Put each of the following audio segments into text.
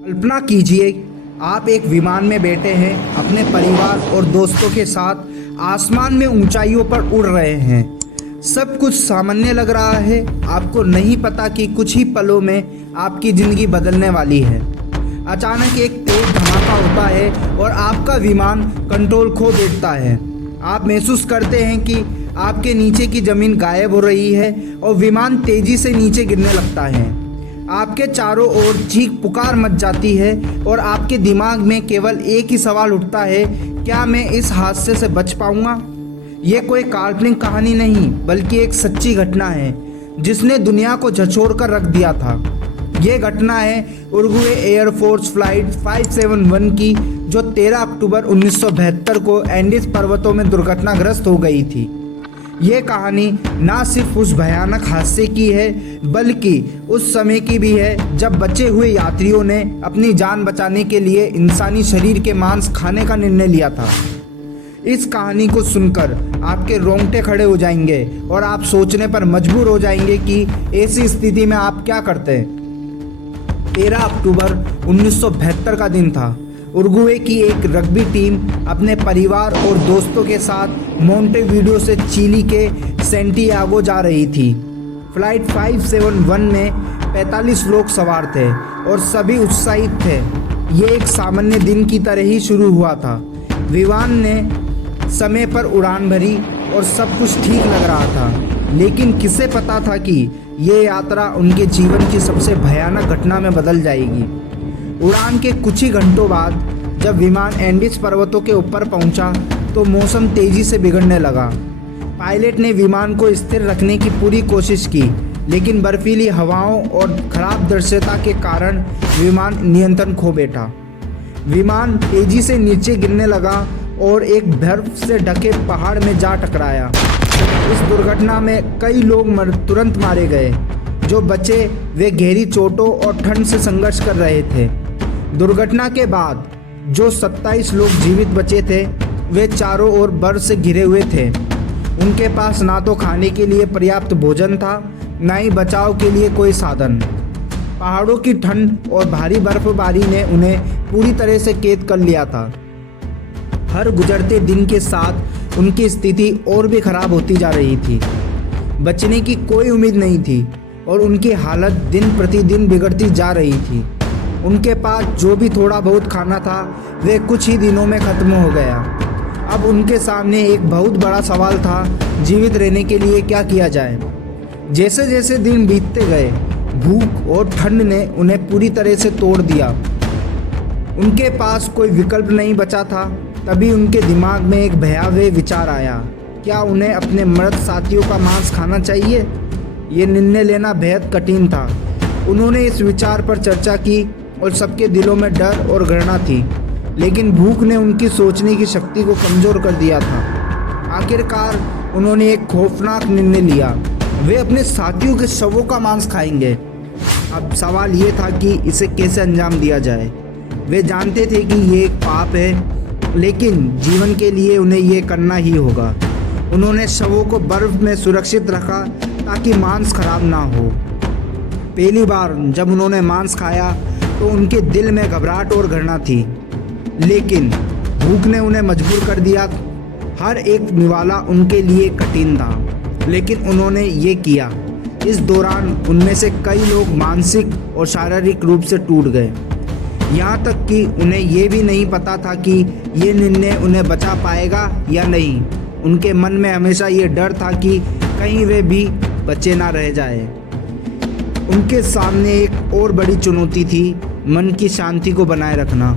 कल्पना कीजिए, आप एक विमान में बैठे हैं, अपने परिवार और दोस्तों के साथ आसमान में ऊंचाइयों पर उड़ रहे हैं। सब कुछ सामान्य लग रहा है। आपको नहीं पता कि कुछ ही पलों में आपकी ज़िंदगी बदलने वाली है। अचानक एक तेज धमाका होता है और आपका विमान कंट्रोल खो बैठता है। आप महसूस करते हैं कि आपके नीचे की ज़मीन गायब हो रही है और विमान तेज़ी से नीचे गिरने लगता है। आपके चारों ओर चीख पुकार मच जाती है और आपके दिमाग में केवल एक ही सवाल उठता है, क्या मैं इस हादसे से बच पाऊंगा? ये कोई काल्पनिक कहानी नहीं, बल्कि एक सच्ची घटना है जिसने दुनिया को झकझोर कर रख दिया था। ये घटना है उरुग्वे एयरफोर्स फ्लाइट 571 की, जो 13 अक्टूबर 1972 को एंडीज पर्वतों में दुर्घटनाग्रस्त हो गई थी। ये कहानी ना सिर्फ उस भयानक हादसे की है, बल्कि उस समय की भी है जब बचे हुए यात्रियों ने अपनी जान बचाने के लिए इंसानी शरीर के मांस खाने का निर्णय लिया था। इस कहानी को सुनकर आपके रोंगटे खड़े हो जाएंगे और आप सोचने पर मजबूर हो जाएंगे कि ऐसी स्थिति में आप क्या करते हैं। 13 अक्टूबर 1972 का दिन था। उरुग्वे की एक रग्बी टीम अपने परिवार और दोस्तों के साथ मोंटेवीडियो से चिली के सैंटियागो जा रही थी। फ्लाइट 571 में 45 लोग सवार थे और सभी उत्साहित थे। ये एक सामान्य दिन की तरह ही शुरू हुआ था। विमान ने समय पर उड़ान भरी और सब कुछ ठीक लग रहा था, लेकिन किसे पता था कि ये यात्रा उनके जीवन की सबसे भयानक घटना में बदल जाएगी। उड़ान के कुछ ही घंटों बाद जब विमान एंडीज पर्वतों के ऊपर पहुंचा तो मौसम तेजी से बिगड़ने लगा। पायलट ने विमान को स्थिर रखने की पूरी कोशिश की, लेकिन बर्फीली हवाओं और खराब दृश्यता के कारण विमान नियंत्रण खो बैठा। विमान तेजी से नीचे गिरने लगा और एक बर्फ से ढके पहाड़ में जा टकराया। इस दुर्घटना में कई लोग तुरंत मारे गए। जो बचे वे गहरी चोटों और ठंड से संघर्ष कर रहे थे। दुर्घटना के बाद जो 27 लोग जीवित बचे थे, वे चारों ओर बर्फ से घिरे हुए थे। उनके पास ना तो खाने के लिए पर्याप्त भोजन था, ना ही बचाव के लिए कोई साधन। पहाड़ों की ठंड और भारी बर्फबारी ने उन्हें पूरी तरह से कैद कर लिया था। हर गुजरते दिन के साथ उनकी स्थिति और भी खराब होती जा रही थी। बचने की कोई उम्मीद नहीं थी और उनकी हालत दिन प्रतिदिन बिगड़ती जा रही थी। उनके पास जो भी थोड़ा बहुत खाना था, वह कुछ ही दिनों में ख़त्म हो गया। अब उनके सामने एक बहुत बड़ा सवाल था, जीवित रहने के लिए क्या किया जाए। जैसे जैसे दिन बीतते गए, भूख और ठंड ने उन्हें पूरी तरह से तोड़ दिया। उनके पास कोई विकल्प नहीं बचा था। तभी उनके दिमाग में एक भयावह विचार आया, क्या उन्हें अपने मृत साथियों का मांस खाना चाहिए? ये निर्णय लेना बेहद कठिन था। उन्होंने इस विचार पर चर्चा की और सबके दिलों में डर और घृणा थी, लेकिन भूख ने उनकी सोचने की शक्ति को कमज़ोर कर दिया था। आखिरकार उन्होंने एक खौफनाक निर्णय लिया, वे अपने साथियों के शवों का मांस खाएंगे। अब सवाल ये था कि इसे कैसे अंजाम दिया जाए। वे जानते थे कि ये एक पाप है, लेकिन जीवन के लिए उन्हें ये करना ही होगा। उन्होंने शवों को बर्फ में सुरक्षित रखा ताकि मांस खराब ना हो। पहली बार जब उन्होंने मांस खाया तो उनके दिल में घबराहट और घृणा थी, लेकिन भूख ने उन्हें मजबूर कर दिया। हर एक निवाला उनके लिए कठिन था, लेकिन उन्होंने ये किया। इस दौरान उनमें से कई लोग मानसिक और शारीरिक रूप से टूट गए, यहाँ तक कि उन्हें ये भी नहीं पता था कि ये निर्णय उन्हें बचा पाएगा या नहीं। उनके मन में हमेशा ये डर था कि कहीं वे भी बचे ना रह जाए। उनके सामने एक और बड़ी चुनौती थी, मन की शांति को बनाए रखना।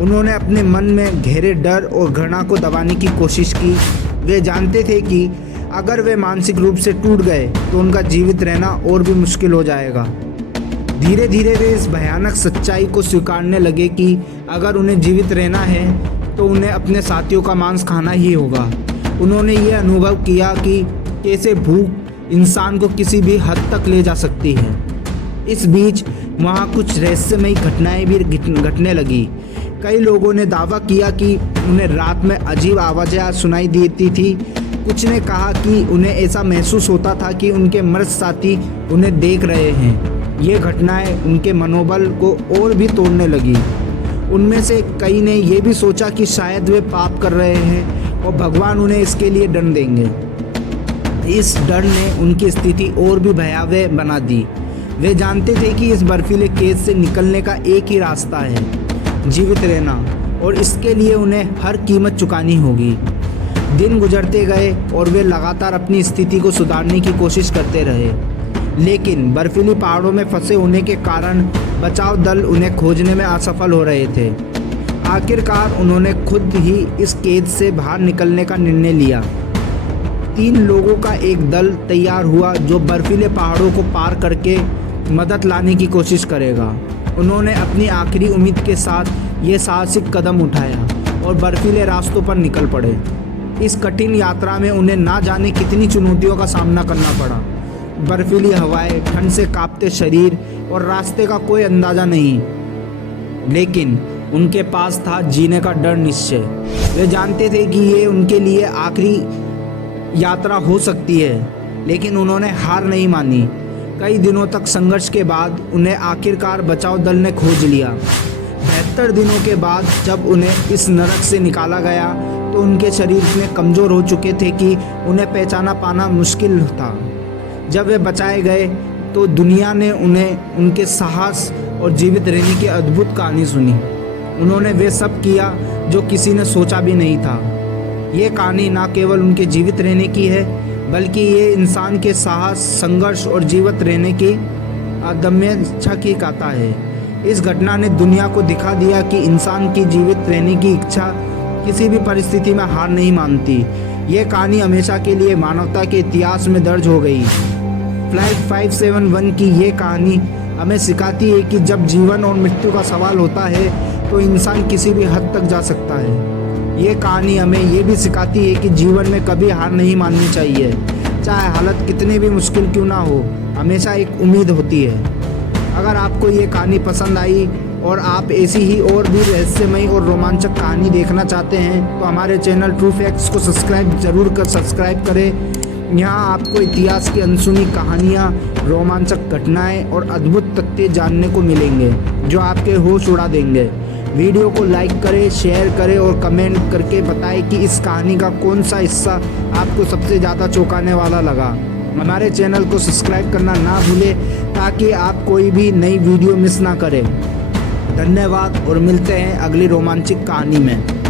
उन्होंने अपने मन में गहरे डर और घृणा को दबाने की कोशिश की। वे जानते थे कि अगर वे मानसिक रूप से टूट गए तो उनका जीवित रहना और भी मुश्किल हो जाएगा। धीरे धीरे वे इस भयानक सच्चाई को स्वीकारने लगे कि अगर उन्हें जीवित रहना है तो उन्हें अपने साथियों का मांस खाना ही होगा। उन्होंने ये अनुभव किया कि कैसे भूख इंसान को किसी भी हद तक ले जा सकती है। इस बीच वहाँ कुछ रहस्यमयी घटनाएं भी घटने लगी। कई लोगों ने दावा किया कि उन्हें रात में अजीब आवाज़ें सुनाई देती थी। कुछ ने कहा कि उन्हें ऐसा महसूस होता था कि उनके मृत साथी उन्हें देख रहे हैं। ये घटनाएं उनके मनोबल को और भी तोड़ने लगी। उनमें से कई ने ये भी सोचा कि शायद वे पाप कर रहे हैं और भगवान उन्हें इसके लिए दंड देंगे। इस डर ने उनकी स्थिति और भी भयावह बना दी। वे जानते थे कि इस बर्फीले केस से निकलने का एक ही रास्ता है, जीवित रहना, और इसके लिए उन्हें हर कीमत चुकानी होगी। दिन गुजरते गए और वे लगातार अपनी स्थिति को सुधारने की कोशिश करते रहे, लेकिन बर्फीली पहाड़ों में फंसे होने के कारण बचाव दल उन्हें खोजने में असफल हो रहे थे। आखिरकार उन्होंने खुद ही इस कैद से बाहर निकलने का निर्णय लिया। 3 लोगों का एक दल तैयार हुआ जो बर्फीले पहाड़ों को पार करके मदद लाने की कोशिश करेगा। उन्होंने अपनी आखिरी उम्मीद के साथ ये साहसिक कदम उठाया और बर्फीले रास्तों पर निकल पड़े। इस कठिन यात्रा में उन्हें ना जाने कितनी चुनौतियों का सामना करना पड़ा। बर्फीली हवाएं, ठंड से कांपते शरीर और रास्ते का कोई अंदाज़ा नहीं, लेकिन उनके पास था जीने का दृढ़ निश्चय। वे जानते थे कि ये उनके लिए आखिरी यात्रा हो सकती है, लेकिन उन्होंने हार नहीं मानी। कई दिनों तक संघर्ष के बाद उन्हें आखिरकार बचाव दल ने खोज लिया। 72 दिनों के बाद जब उन्हें इस नरक से निकाला गया तो उनके शरीर इतने कमज़ोर हो चुके थे कि उन्हें पहचाना पाना मुश्किल था। जब वे बचाए गए तो दुनिया ने उन्हें उनके साहस और जीवित रहने की अद्भुत कहानी सुनी। उन्होंने वे सब किया जो किसी ने सोचा भी नहीं था। ये कहानी न केवल उनके जीवित रहने की है, बल्कि ये इंसान के साहस, संघर्ष और जीवित रहने की अदम्य इच्छा की गाथा है। इस घटना ने दुनिया को दिखा दिया कि इंसान की जीवित रहने की इच्छा किसी भी परिस्थिति में हार नहीं मानती। ये कहानी हमेशा के लिए मानवता के इतिहास में दर्ज हो गई। फ्लाइट 571 की ये कहानी हमें सिखाती है कि जब जीवन और मृत्यु का सवाल होता है तो इंसान किसी भी हद तक जा सकता है। ये कहानी हमें ये भी सिखाती है कि जीवन में कभी हार नहीं माननी चाहिए। चाहे हालत कितनी भी मुश्किल क्यों ना हो, हमेशा एक उम्मीद होती है। अगर आपको ये कहानी पसंद आई और आप ऐसी ही और भी रहस्यमयी और रोमांचक कहानी देखना चाहते हैं तो हमारे चैनल ट्रू फैक्ट्स को सब्सक्राइब करें। यहाँ आपको इतिहास की अनसुनी कहानियाँ, रोमांचक घटनाएं और अद्भुत तथ्य जानने को मिलेंगे जो आपके होश उड़ा देंगे। वीडियो को लाइक करें, शेयर करें और कमेंट करके बताएं कि इस कहानी का कौन सा हिस्सा आपको सबसे ज़्यादा चौंकाने वाला लगा। हमारे चैनल को सब्सक्राइब करना ना भूलें ताकि आप कोई भी नई वीडियो मिस ना करें। धन्यवाद और मिलते हैं अगली रोमांचक कहानी में।